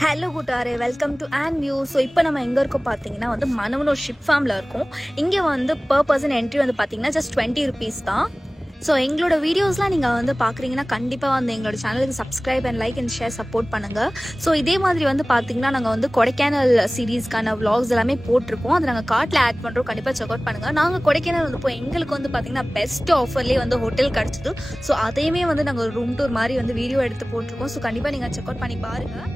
Hello குட்டாரே, welcome to and view. So இப்போ நம்ம எங்கே இருக்கோம் பார்த்தீங்கன்னா மனவனூர் ஷிப் ஃபார்மில் இருக்கும். இங்கே பர் பர்சன் என்ட்ரி பார்த்தீங்கன்னா ஜஸ்ட் 20 rupees தான். ஸோ எங்களோட வீடியோஸ்லாம் நீங்கள் பார்க்குறீங்கன்னா கண்டிப்பாக எங்களோட சேனலுக்கு subscribe and like and share support பண்ணுங்கள். ஸோ இதே மாதிரி பார்த்தீங்கன்னா நாங்கள் கொடைக்கானல் சீரீஸ்க்கான vlogs எல்லாமே போட்டிருக்கோம். அதை நாங்கள் கார்ட்டில் ஆட் பண்ணுறோம், கண்டிப்பாக செக் அவுட் பண்ணுங்கள். நாங்கள் கொடைக்கானல் போய் எங்களுக்கு பார்த்தீங்கன்னா பெஸ்ட் ஆஃபர்லேயே ஹோட்டல் கிடச்சிது. ஸோ அதையுமே நாங்கள் ஒரு ரூம் டூர் மாதிரி வீடியோ எடுத்து போட்டிருக்கோம். ஸோ கண்டிப்பாக நீங்கள் செக் அவுட் பண்ணி பாருங்கள்.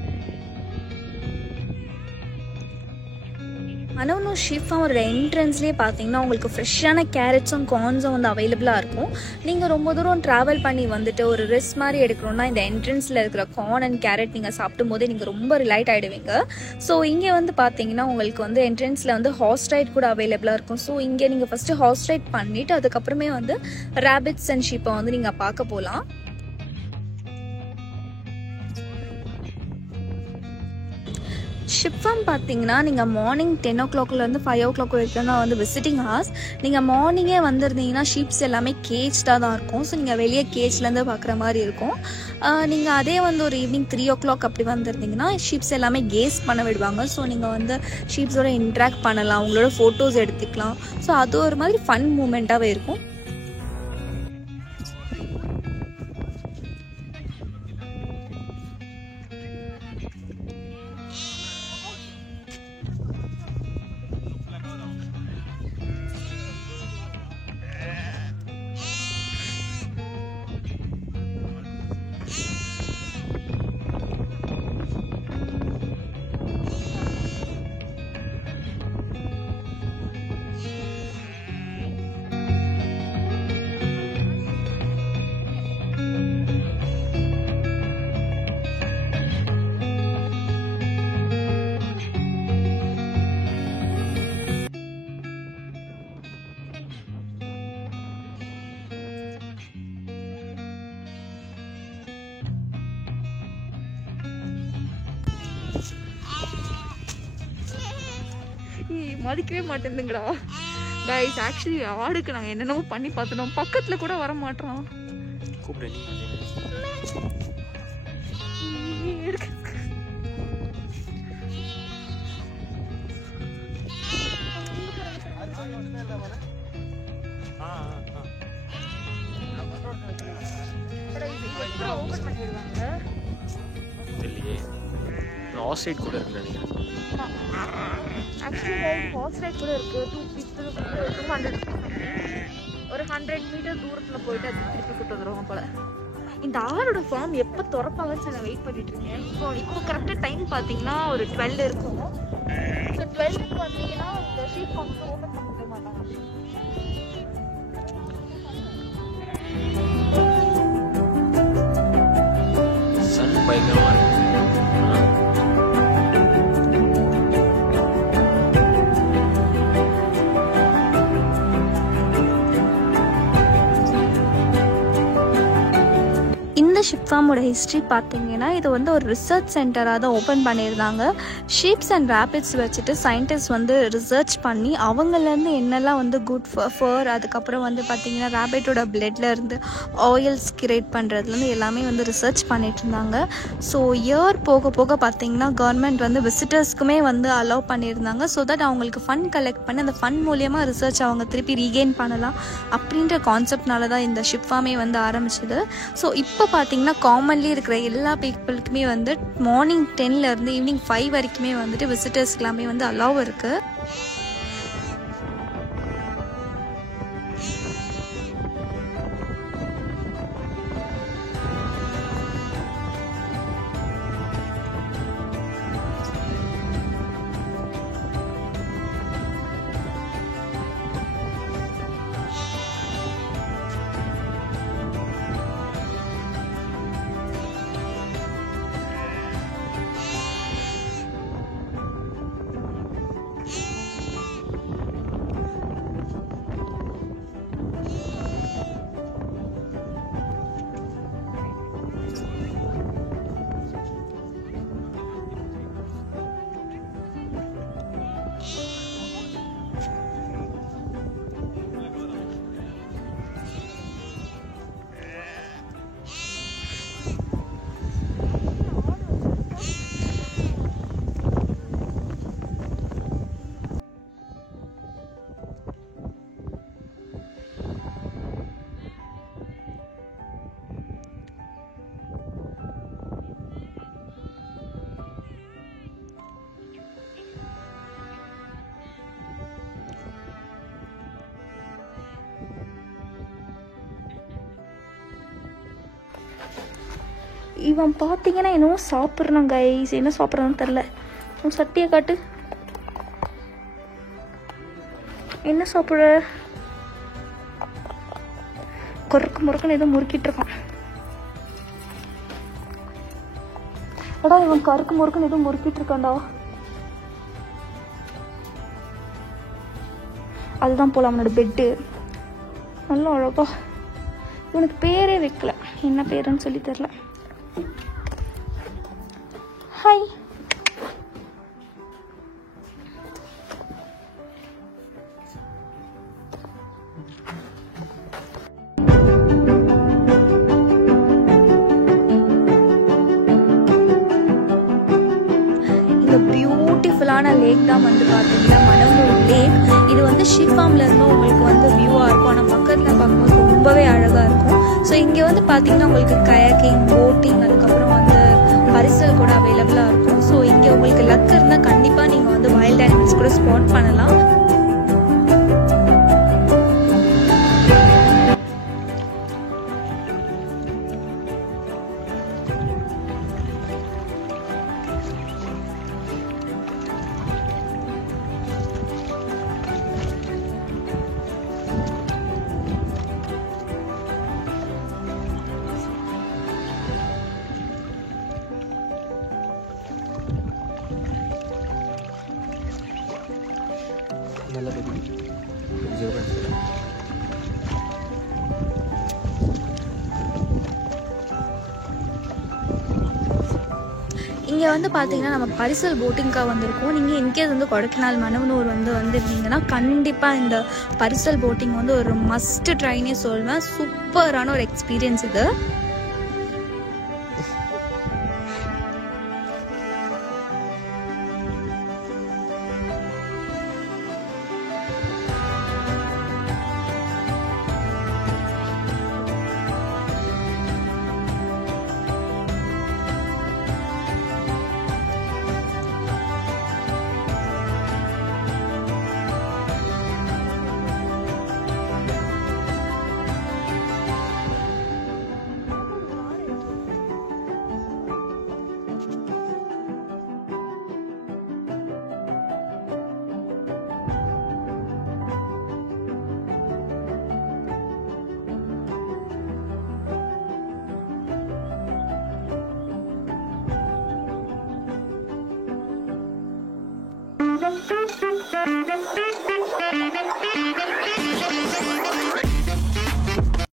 மனவனூர் ஷிப் ஃபார்மோட என்ட்ரன்ஸ்லேயே பார்த்தீங்கன்னா உங்களுக்கு ஃப்ரெஷ்ஷான கேரட்ஸும் கார்ன்ஸும் அவைலபிளாக இருக்கும். நீங்கள் ரொம்ப தூரம் ட்ராவல் பண்ணி ஒரு ரெஸ்ட் மாதிரி எடுக்கணும்னா இந்த என்ட்ரன்ஸில் இருக்கிற கார்ன் அண்ட் கேரட் நீங்கள் சாப்பிடும் போதே நீங்கள் ரொம்ப ரிலைட் ஆகிடுவீங்க. ஸோ இங்கே பார்த்தீங்கன்னா உங்களுக்கு என்ட்ரன்ஸில் ஹார்ஸ் ரைட் கூட அவைலபிளாக இருக்கும். ஸோ இங்கே நீங்கள் ஃபஸ்ட்டு ஹார்ஸ் ரைட் பண்ணிவிட்டு அதுக்கப்புறமே ரேபிட்ஸ் அண்ட் ஷீப்பை நீங்கள் பார்க்க போகலாம். ஷிப் ஃபார்ம் பார்த்தீங்கன்னா நீங்கள் மார்னிங் 10 o'clockலேருந்து 5 o'clock வரைக்கும் தான் விசிட்டிங் ஹார்ஸ். நீங்கள் மார்னிங்கே வந்திருந்தீங்கன்னா ஷீப்ஸ் எல்லாமே கேஜ்டாக தான் இருக்கும். ஸோ நீங்கள் வெளியே கேஜ்லேருந்து பார்க்குற மாதிரி இருக்கும். நீங்கள் அதே ஒரு ஈவினிங் 3 o'clock அப்படி வந்திருந்தீங்கன்னா ஷீப்ஸ் எல்லாமே கேஸ் பண்ண விடுவாங்க. ஸோ நீங்கள் ஷீப்ஸோட இன்ட்ராக்ட் பண்ணலாம், உங்களோட ஃபோட்டோஸ் எடுத்துக்கலாம். ஸோ அது ஒரு மாதிரி ஃபன் மூமெண்ட்டாகவே இருக்கும். மதிக்கவே மாட்டேங்குதுங்கடா கைஸ். ஆக்சுவலி ஆடுக்கு நாங்கள் என்னென்னவோ பண்ணி பார்த்துட்டோம், பக்கத்தில் கூட வர மாட்டோம். ஹார்ஸ் ரைட் கூட இருக்கு நினைக்கிறேன். ஆக்சுவலி ஹார்ஸ் ரைட் கூட இருக்குது. 200 ஒரு 100 மீட்டர் தூரத்தில் போயிட்டு அது திருப்பி கூட்டு வந்துடுவாங்க போல். இந்த ஆடோட ஃபார்ம் எப்போ திறப்பாங்கன்னு நான் வெயிட் பண்ணிட்டு இருக்கேன். ஸோ இப்போ கரெக்டாக டைம் பார்த்தீங்கன்னா ஒரு 12 இருக்கும். ஸோ 12க்கு பார்த்தீங்கன்னா இந்த ஷீப் ஃபார்ம் ஓப்பன் பண்ணிக்க மாட்டாங்க. சன் பயங்கரமாக இருக்கு. ஷிப் ஃபார்மோட ஹிஸ்ட்ரி பார்த்தீங்கன்னா இது ஒரு ரிசர்ச் சென்டராக தான் ஓப்பன் பண்ணியிருந்தாங்க. ஷீப்ஸ் அண்ட் ரேபிட்ஸ் வச்சுட்டு சயின்டிஸ்ட் ரிசர்ச் பண்ணி அவங்கலேருந்து என்னெல்லாம் குட் ஃபர், அதுக்கப்புறம் பார்த்தீங்கன்னா ரேபிட்டோட பிளட்லேருந்து ஆயில்ஸ் கிரியேட் பண்ணுறதுலேருந்து எல்லாமே ரிசர்ச் பண்ணிட்டு இருந்தாங்க. ஸோ இயர் போக போக பார்த்தீங்கன்னா கவர்மெண்ட் விசிட்டர்ஸ்க்குமே அலோவ் பண்ணியிருந்தாங்க. ஸோ தட் அவங்களுக்கு ஃபண்ட் கலெக்ட் பண்ணி அந்த ஃபண்ட் மூலியமாக ரிசர்ச் அவங்க திருப்பி ரீகெயின் பண்ணலாம் அப்படின்ற கான்செப்ட்னால தான் இந்த ஷிப் ஃபார்மே ஆரம்பிச்சது. ஸோ இப்போ பார்த்தீங்கன்னா காமன்லி இருக்கிற எல்லா பீப்புளுக்குமே மார்னிங் 10லேருந்து ஈவினிங் 5 வரைக்குமே விசிட்டர்ஸ்க்கு எல்லாமே அலோவ் இருக்குது. இவன் பார்த்தீங்கன்னா என்னவோ சாப்பிட்றான் கைஸ். என்ன சாப்பிட்றான்னு தெரில. உன் சட்டியை காட்டு. என்ன சாப்பிட்ற? முறுக்குன்னு ஏதோ முறுக்கிட்டு இருக்கான். எடா இவன் முறுக்குன்னு ஏதோ முறுக்கிட்டு இருக்கான்டா. அதுதான் போல அவனோட பெட்டு. நல்லா அழகா. இவனுக்கு பேரே வைக்கல, என்ன பேருன்னு சொல்லி தெரில. ஹாய். இந்த பியூட்டிஃபுல்லான லேக் தான் வந்து பார்த்தீங்கன்னா மனவனூர் லேக். இது வந்து ஷிஃபார்ம்ல இருந்து உங்களுக்கு வந்து வியூவாக இருக்கும். ஆனால் பக்கத்தில் பார்க்கும்போது ரொம்பவே அழகாக இருக்கும். ஸோ இங்கே வந்து பார்த்தீங்கன்னா உங்களுக்கு கயாக்கிங், போட்டிங், அதுக்கப்புறம் வந்து பரிசல் கூட அவைலபிளாக இருக்கும். ஸோ இங்கே உங்களுக்கு லக் இருந்தால் கண்டிப்பாக நீங்கள் வந்து வைல்ட் அனிமல்ஸ் கூட ஸ்பாட் பண்ணலாம். நல்ல பேபி 0.7. இங்கே வந்து பார்த்தீங்கன்னா நம்ம பரிசல் போட்டிங்காக வந்திருக்கோம். நீங்கள் இன்கேஸ் வந்து கொடைக்கானல் மனவனூர் வந்துருந்தீங்கன்னா கண்டிப்பாக இந்த பரிசல் போட்டிங் வந்து ஒரு மஸ்ட் ட்ரைனே சொல்வேன். சூப்பரான ஒரு எக்ஸ்பீரியன்ஸ் இது.